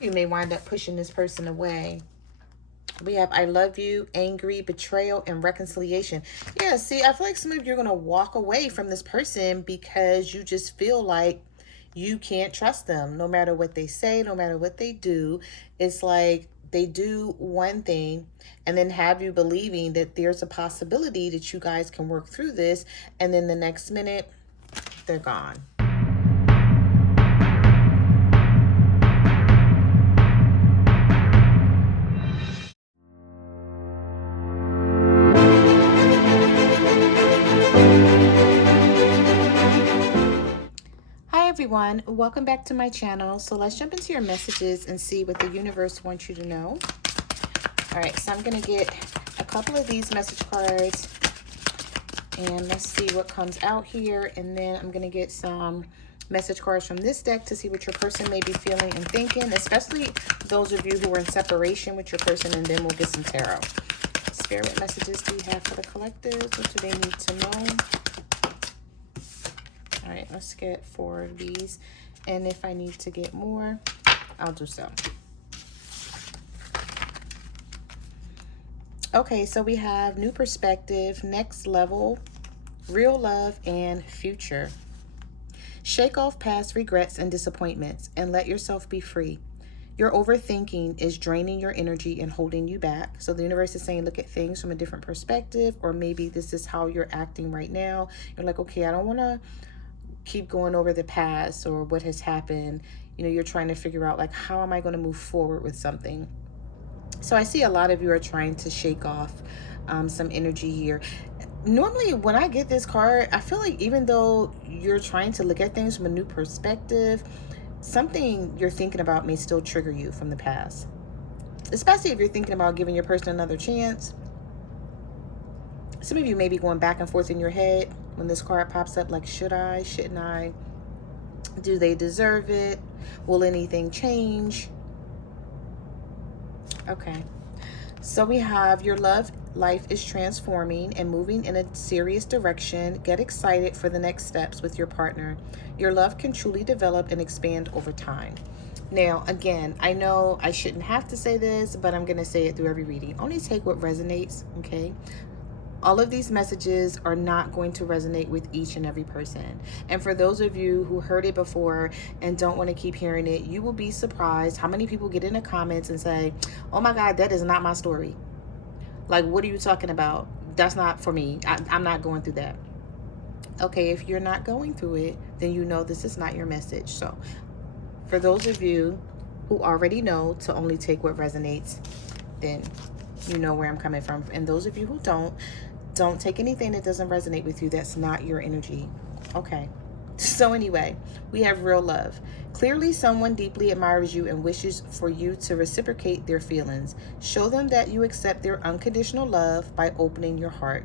You may wind up pushing this person away. We have I love you, angry, betrayal, and reconciliation. Yeah, see, I feel like some of you are going to walk away from this person because you just feel like you can't trust them no matter what they say, no matter what they do. It's like they do one thing and then have you believing that there's a possibility that you guys can work through this. And then the next minute, they're gone. Hi everyone, welcome back to my channel. So let's jump into your messages and see what the universe wants you to know. All right, so I'm going to get a couple of these message cards and let's see what comes out here. And then I'm going to get some message cards from this deck to see what your person may be feeling and thinking, especially those of you who are in separation with your person, and then we'll get some tarot. Spirit, what messages do you have for the collectives? What do they need to know? All right, let's get 4 of these. And if I need to get more, I'll do so. Okay, so we have new perspective, next level, real love, and future. Shake off past regrets and disappointments and let yourself be free. Your overthinking is draining your energy and holding you back. So the universe is saying, look at things from a different perspective, or maybe this is how you're acting right now. You're like, okay, I don't want to keep going over the past or what has happened. You know, you're trying to figure out, like, how am I going to move forward with something? So I see a lot of you are trying to shake off some energy here. Normally when I get this card, I feel like even though you're trying to look at things from a new perspective, something you're thinking about may still trigger you from the past. Especially if you're thinking about giving your person another chance. Some of you may be going back and forth in your head when this card pops up, like, should I, shouldn't I? Do they deserve it? Will anything change? Okay. So we have your love life is transforming and moving in a serious direction. Get excited for the next steps with your partner. Your love can truly develop and expand over time. Now, again, I know I shouldn't have to say this, but I'm going to say it through every reading. Only take what resonates, okay? All of these messages are not going to resonate with each and every person. And for those of you who heard it before and don't want to keep hearing it, you will be surprised how many people get in the comments and say, oh my God, that is not my story. Like, what are you talking about? That's not for me. I'm not going through that. Okay, if you're not going through it, then you know this is not your message. So for those of you who already know to only take what resonates, then you know where I'm coming from. And those of you who don't take anything that doesn't resonate with you. That's not your energy. Okay. So anyway, we have real love. Clearly someone deeply admires you and wishes for you to reciprocate their feelings. Show them that you accept their unconditional love by opening your heart.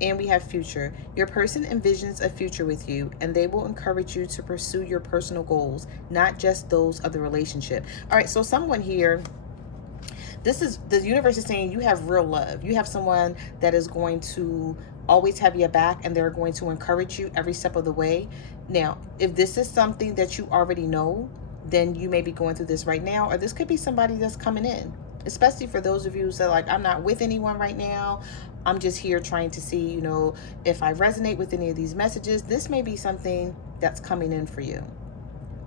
And we have future. Your person envisions a future with you, and they will encourage you to pursue your personal goals, not just those of the relationship. All right, so someone here, this is, the universe is saying you have real love. You have someone that is going to always have your back, and they're going to encourage you every step of the way. Now, if this is something that you already know, then you may be going through this right now, or this could be somebody that's coming in, especially for those of you who say, like, I'm not with anyone right now. I'm just here trying to see, you know, if I resonate with any of these messages. This may be something that's coming in for you,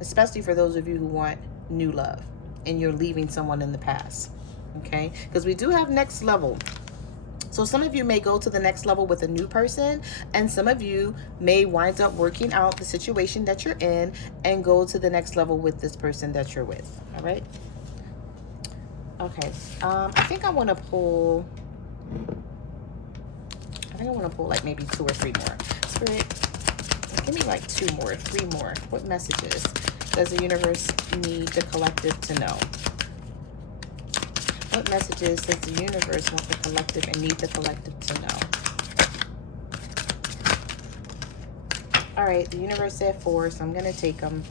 especially for those of you who want new love and you're leaving someone in the past. Okay, because we do have next level. So some of you may go to the next level with a new person, and some of you may wind up working out the situation that you're in and go to the next level with this person that you're with. All right. Okay. I think I want to pull. I think I want to pull like maybe 2 or 3 more. Spirit, give me like 2 more, 3 more. What messages does the universe need the collective to know? What messages does the universe want the collective and need the collective to know? All right, the universe said 4, so I'm going to take them.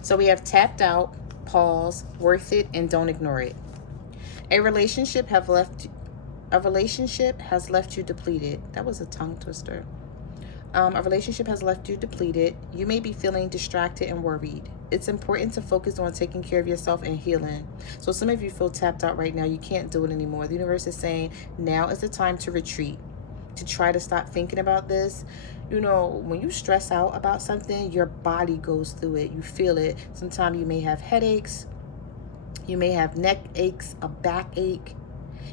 So we have tapped out, pause, worth it, and don't ignore it. A relationship has left you depleted. That was a tongue twister. A relationship has left you depleted. You may be feeling distracted and worried. It's important to focus on taking care of yourself and healing. So some of you feel tapped out right now. You can't do it anymore. The universe is saying now is the time to retreat, to try to stop thinking about this. You know, when you stress out about something, your body goes through it. You feel it. Sometimes you may have headaches. You may have neck aches, a backache.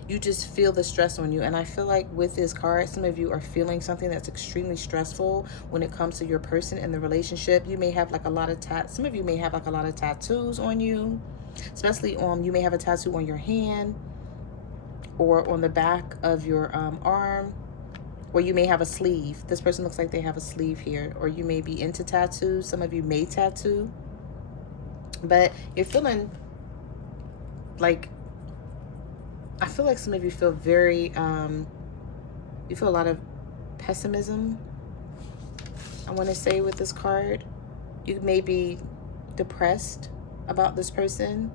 You just feel the stress on you. And I feel like with this card, some of you are feeling something that's extremely stressful when it comes to your person and the relationship. You may have like a lot of some of you may have like a lot of tattoos on you, especially you may have a tattoo on your hand or on the back of your arm, or you may have a sleeve. This person looks like they have a sleeve here, or you may be into tattoos. Some of you may tattoo, but you're feeling like, I feel like some of you feel very, you feel a lot of pessimism, I want to say, with this card. You may be depressed about this person,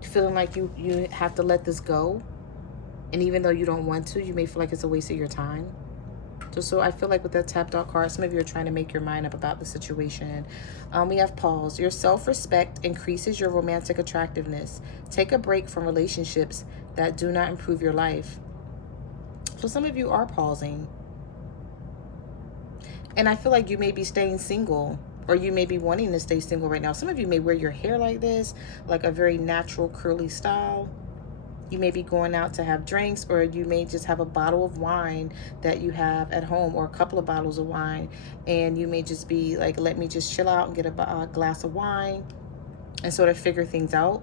feeling like you have to let this go. And even though you don't want to, you may feel like it's a waste of your time. So I feel like with that tapped out card, some of you are trying to make your mind up about the situation. We have pause. Your self-respect increases your romantic attractiveness. Take a break from relationships that do not improve your life. So some of you are pausing. And I feel like you may be staying single, or you may be wanting to stay single right now. Some of you may wear your hair like this, like a very natural curly style. You may be going out to have drinks, or you may just have a bottle of wine that you have at home, or a couple of bottles of wine, and you may just be like, let me just chill out and get a glass of wine and sort of figure things out.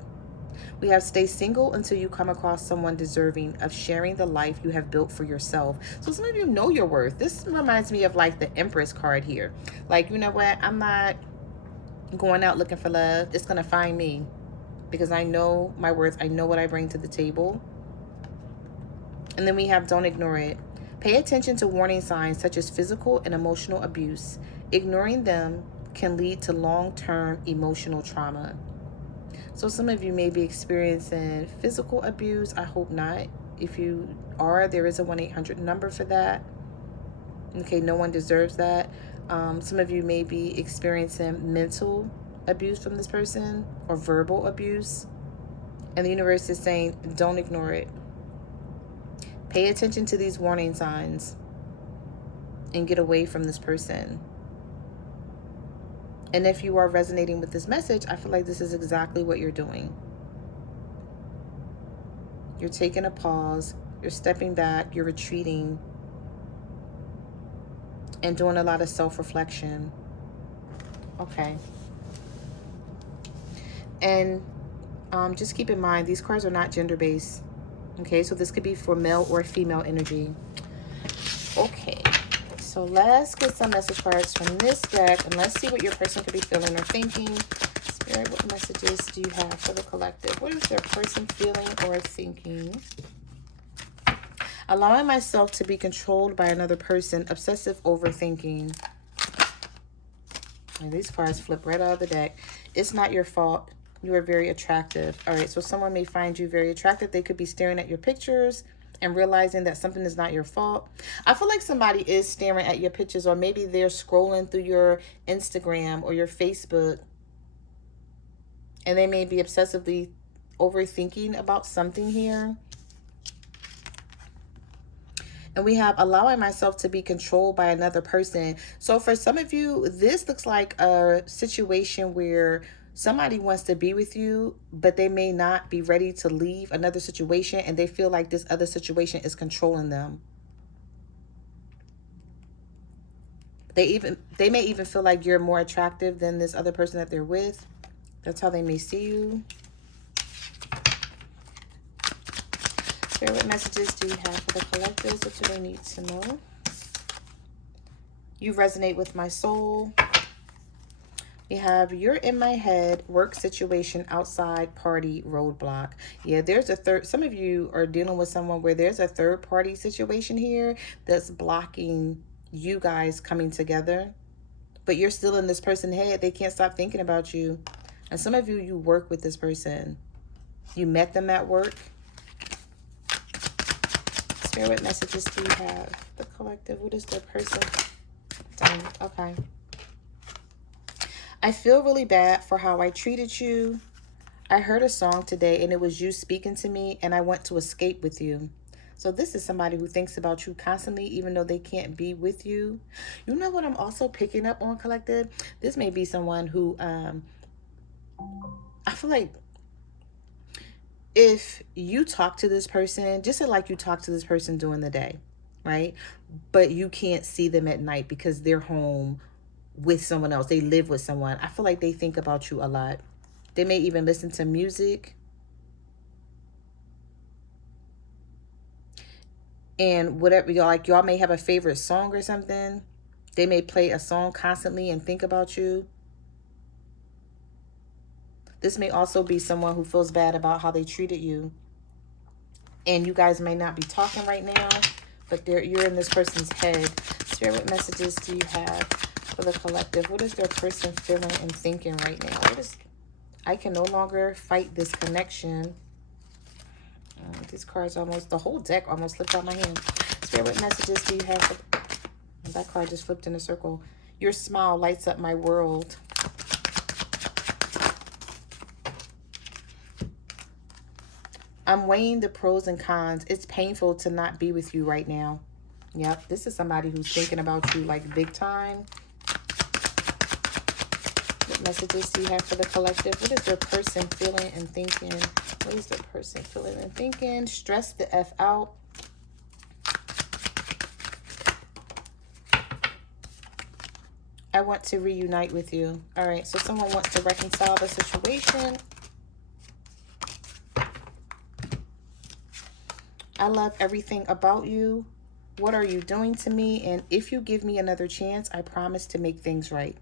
We have stay single until you come across someone deserving of sharing the life you have built for yourself. So some of you know your worth. This reminds me of like the Empress card here. Like, you know what? I'm not going out looking for love. It's going to find me, because I know my worth. I know what I bring to the table. And then we have don't ignore it. Pay attention to warning signs such as physical and emotional abuse. Ignoring them can lead to long-term emotional trauma. So some of you may be experiencing physical abuse. I hope not. If you are, there is a 1-800 number for that. Okay, no one deserves that. Some of you may be experiencing mental abuse from this person, or verbal abuse. And the universe is saying, don't ignore it. Pay attention to these warning signs and get away from this person. And if you are resonating with this message, I feel like this is exactly what you're doing. You're taking a pause, you're stepping back, you're retreating, and doing a lot of self-reflection. Okay. And just keep in mind, these cards are not gender-based. Okay, so this could be for male or female energy. Okay, so let's get some message cards from this deck, and let's see what your person could be feeling or thinking. Spirit, what messages do you have for the collective? What is their person feeling or thinking? Allowing myself to be controlled by another person, obsessive overthinking. And these cards flip right out of the deck. It's not your fault. You are very attractive. All right, so someone may find you very attractive. They could be staring at your pictures and realizing that something is not your fault. I feel like somebody is staring at your pictures, or maybe they're scrolling through your Instagram or your Facebook, and they may be obsessively overthinking about something here. And we have allowing myself to be controlled by another person. So for some of you, this looks like a situation where somebody wants to be with you, but they may not be ready to leave another situation, and they feel like this other situation is controlling them. They may even feel like you're more attractive than this other person that they're with. That's how they may see you. Spirit, what messages do you have for the collectives? What do they need to know? You resonate with my soul. We have you're in my head, work situation, outside party, roadblock. Yeah, there's a third. Some of you are dealing with someone where there's a third party situation here that's blocking you guys coming together. But you're still in this person's head. They can't stop thinking about you. And some of you work with this person. You met them at work. Spirit, what messages do you have? The collective, what is the person? Done. Okay. I feel really bad for how I treated you. I heard a song today and it was you speaking to me, and I want to escape with you. So this is somebody who thinks about you constantly, even though they can't be with you. You know what I'm also picking up on, collective? This may be someone who, I feel like if you talk to this person, just like you talk to this person during the day, right? But you can't see them at night because they're home with someone else. They live with someone. I feel like they think about you a lot. They may even listen to music. And whatever, y'all may have a favorite song or something. They may play a song constantly and think about you. This may also be someone who feels bad about how they treated you. And you guys may not be talking right now, but you're in this person's head. Spirit, what messages do you have for the collective? What is their person feeling and thinking right now? I can no longer fight this connection. These cards the whole deck almost slipped out my hand. Spirit, what messages do you have for... That card just flipped in a circle. Your smile lights up my world. I'm weighing the pros and cons. It's painful to not be with you right now. Yep, this is somebody who's thinking about you like big time. What messages do you have for the collective? What is their person feeling and thinking? What is their person feeling and thinking? Stress the F out. I want to reunite with you. All right, so someone wants to reconcile the situation. I love everything about you. What are you doing to me? And if you give me another chance, I promise to make things right.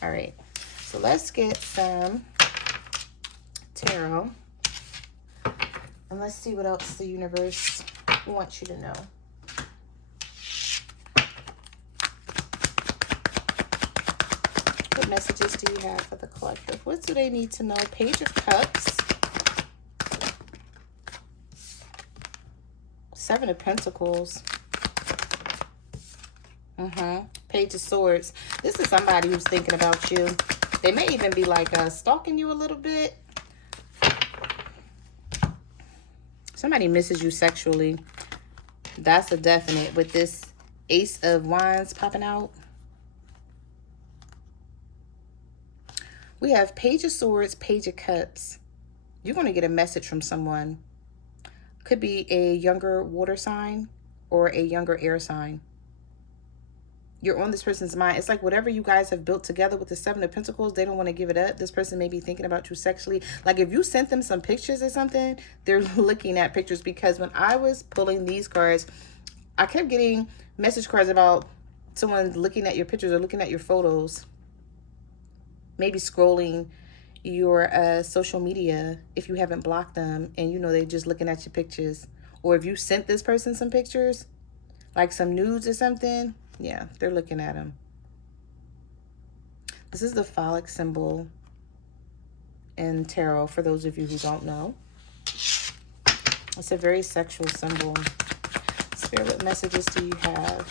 All right, so let's get some tarot. And let's see what else the universe wants you to know. What messages do you have for the collective? What do they need to know? Page of Cups. Seven of Pentacles. Page of Swords. This is somebody who's thinking about you. They may even be like stalking you a little bit. Somebody misses you sexually. That's a definite with this Ace of Wands popping out. We have Page of Swords, Page of Cups. You're going to get a message from someone. Could be a younger water sign or a younger air sign. You're on this person's mind. It's like whatever you guys have built together with the Seven of Pentacles, they don't want to give it up. This person may be thinking about you sexually. Like if you sent them some pictures or something, they're looking at pictures. Because when I was pulling these cards, I kept getting message cards about someone looking at your pictures or looking at your photos. Maybe scrolling your social media if you haven't blocked them, and you know they're just looking at your pictures. Or if you sent this person some pictures, like some nudes or something, yeah, they're looking at them. This is the phallic symbol in tarot, for those of you who don't know. It's a very sexual symbol. Spirit, what messages do you have?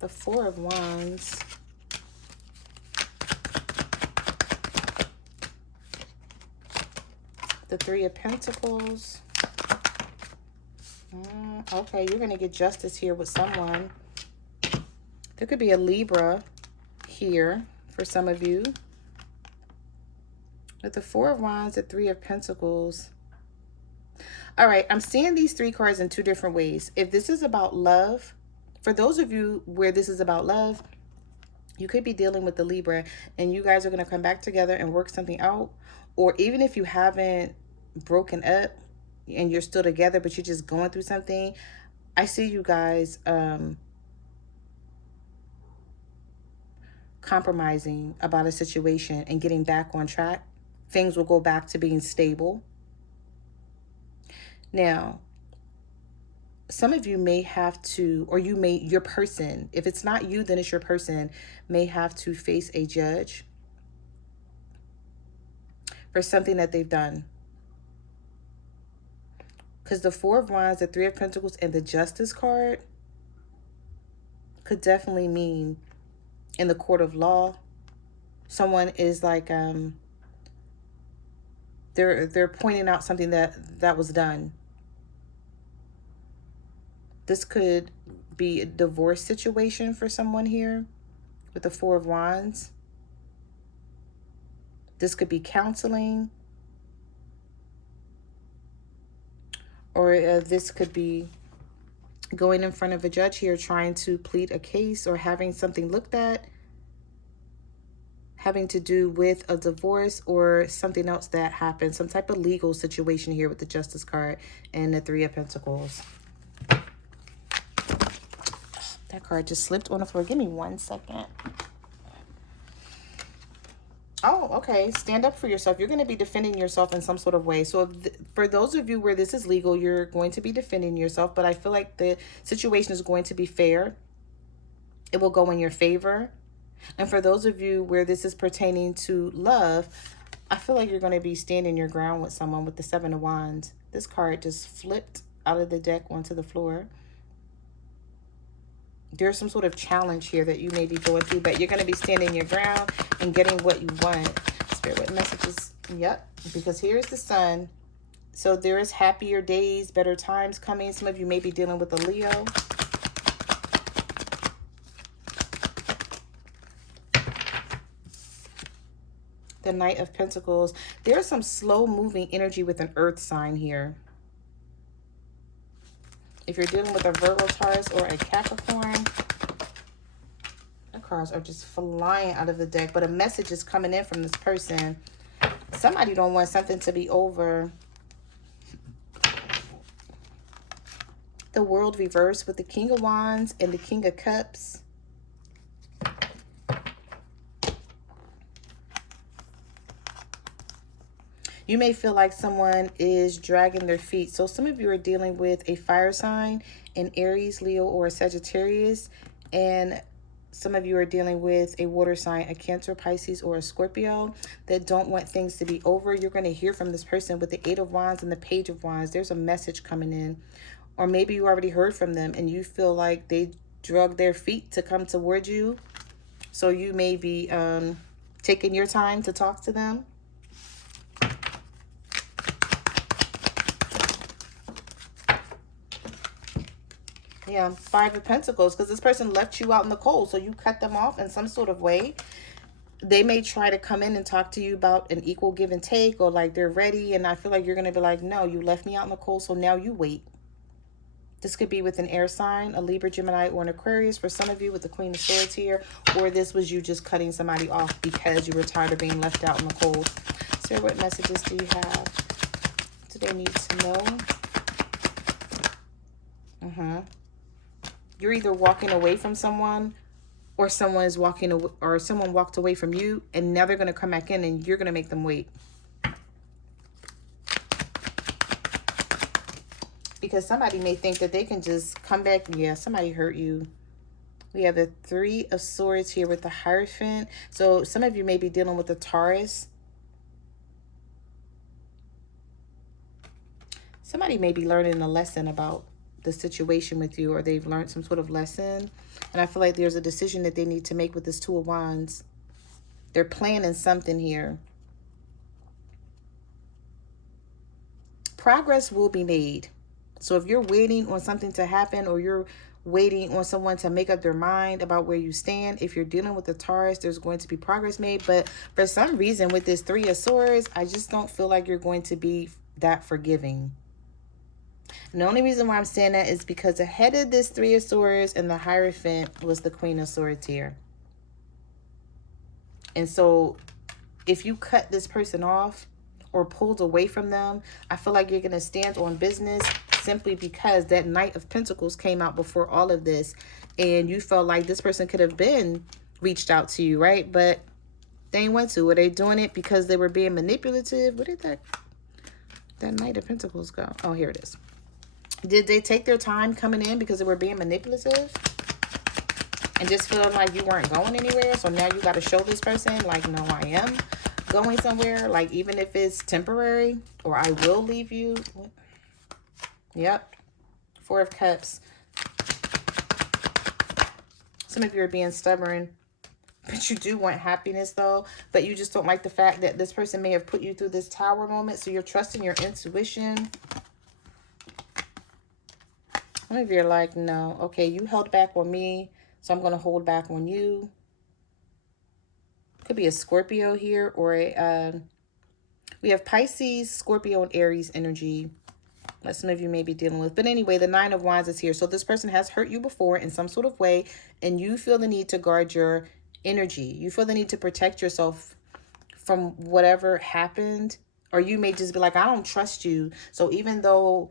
The Four of Wands. The Three of Pentacles. Okay, you're going to get justice here with someone. There could be a Libra here for some of you. With the Four of Wands, the Three of Pentacles. All right, I'm seeing these three cards in two different ways. If this is about love, for those of you where this is about love, you could be dealing with the Libra and you guys are going to come back together and work something out. Or even if you haven't broken up and you're still together, but you're just going through something, I see you guys compromising about a situation and getting back on track. Things will go back to being stable. Now, some of you may have to, or your person, if it's not you, then it's your person, may have to face a judge for something that they've done. Because the Four of Wands, the Three of Pentacles, and the Justice card could definitely mean in the court of law. Someone is like, they're pointing out something that was done. This could be a divorce situation for someone here with the Four of Wands. This could be counseling. Or this could be going in front of a judge here, trying to plead a case or having something looked at, having to do with a divorce or something else that happened, some type of legal situation here with the Justice card and the Three of Pentacles. That card just slipped on the floor. Give me 1 second. Oh, okay. Stand up for yourself. You're going to be defending yourself in some sort of way. So for those of you where this is legal, you're going to be defending yourself. But I feel like the situation is going to be fair. It will go in your favor. And for those of you where this is pertaining to love, I feel like you're going to be standing your ground with someone with the Seven of Wands. This card just flipped out of the deck onto the floor. There's some sort of challenge here that you may be going through, but you're going to be standing your ground and getting what you want. Spirit, what messages? Yep, because here's the Sun. So there is happier days, better times coming. Some of you may be dealing with a Leo. The Knight of Pentacles. There's some slow moving energy with an earth sign here. If you're dealing with a Virgo, Taurus, or a Capricorn, the cards are just flying out of the deck. But a message is coming in from this person. Somebody don't want something to be over. The World reversed with the King of Wands and the King of Cups. You may feel like someone is dragging their feet. So some of you are dealing with a fire sign, an Aries, Leo, or a Sagittarius. And some of you are dealing with a water sign, a Cancer, Pisces, or a Scorpio that don't want things to be over. You're going to hear from this person with the Eight of Wands and the Page of Wands. There's a message coming in. Or maybe you already heard from them and you feel like they drug their feet to come towards you. So you may be taking your time to talk to them. Yeah, Five of Pentacles, because this person left you out in the cold, so you cut them off in some sort of way. They may try to come in and talk to you about an equal give and take, or like they're ready, and I feel like you're going to be like, no, you left me out in the cold, so now you wait. This could be with an air sign, a Libra, Gemini, or an Aquarius for some of you with the Queen of Swords here, or this was you just cutting somebody off because you were tired of being left out in the cold. So what messages do you have? Do they need to know? You're either walking away from someone or someone is walking away, or someone walked away from you and now they're going to come back in and you're going to make them wait. Because somebody may think that they can just come back. Yeah, somebody hurt you. We have the Three of Swords here with the Hierophant. So some of you may be dealing with the Taurus. Somebody may be learning a lesson about the situation with you, or they've learned some sort of lesson. And I feel like there's a decision that they need to make with this Two of Wands. They're planning something here. Progress will be made. So if you're waiting on something to happen, or you're waiting on someone to make up their mind about where you stand, if you're dealing with the Taurus, there's going to be progress made. But for some reason with this Three of Swords, I just don't feel like you're going to be that forgiving. And the only reason why I'm saying that is because ahead of this Three of Swords and the Hierophant was the Queen of Swords here. And so if you cut this person off or pulled away from them, I feel like you're going to stand on business simply because that Knight of Pentacles came out before all of this. And you felt like this person could have been reached out to you, right? But they ain't want to. Were they doing it because they were being manipulative? Where did that Knight of Pentacles go? Oh, here it is. Did they take their time coming in because they were being manipulative and just feeling like you weren't going anywhere? So now you got to show this person like, no, I am going somewhere. Like, even if it's temporary, or I will leave you. What? Yep. Four of Cups. Some of you are being stubborn, but you do want happiness though. But you just don't like the fact that this person may have put you through this Tower moment. So you're trusting your intuition. Some of you are like, no, okay, you held back on me, so I'm going to hold back on you. Could be a Scorpio here, or we have Pisces, Scorpio, and Aries energy that some of you may be dealing with. But anyway, the Nine of Wands is here. So this person has hurt you before in some sort of way, and you feel the need to guard your energy. You feel the need to protect yourself from whatever happened. Or you may just be like, I don't trust you. So even though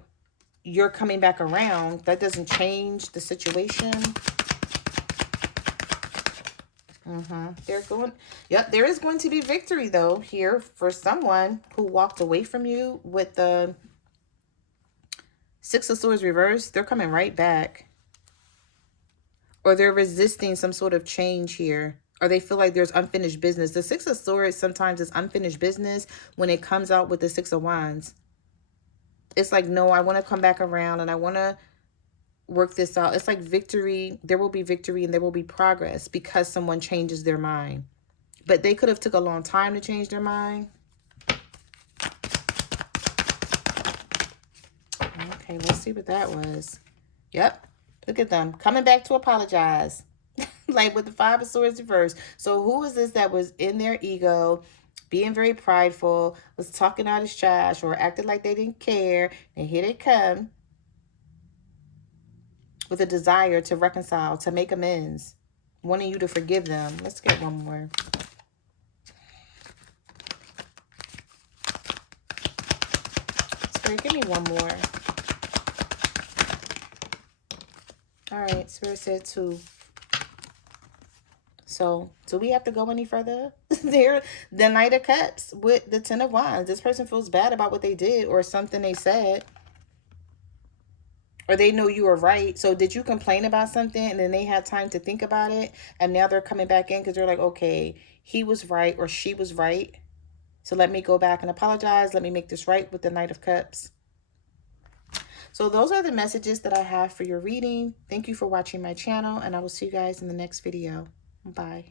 you're coming back around, that doesn't change the situation. They're going, yep, there is going to be victory though here for someone who walked away from you with the Six of Swords reversed. They're coming right back. Or they're resisting some sort of change here. Or they feel like there's unfinished business. The Six of Swords sometimes is unfinished business when it comes out with the Six of Wands. It's like, no, I want to come back around and I want to work this out. It's like victory. There will be victory and there will be progress because someone changes their mind. But they could have took a long time to change their mind. Okay, let's see what that was. Yep. Look at them coming back to apologize. Like with the Five of Swords reversed. So who is this that was in their ego, being very prideful, was talking out his trash or acted like they didn't care, and here they come with a desire to reconcile, to make amends, wanting you to forgive them. Let's get one more. Spirit, give me one more. All right, Spirit said 2. So, do we have to go any further? They're the Knight of Cups with the Ten of Wands. This person feels bad about what they did or something they said. Or they know you were right. So, did you complain about something and then they had time to think about it? And now they're coming back in because they're like, okay, he was right or she was right. So, let me go back and apologize. Let me make this right with the Knight of Cups. So, those are the messages that I have for your reading. Thank you for watching my channel. And I will see you guys in the next video. Bye.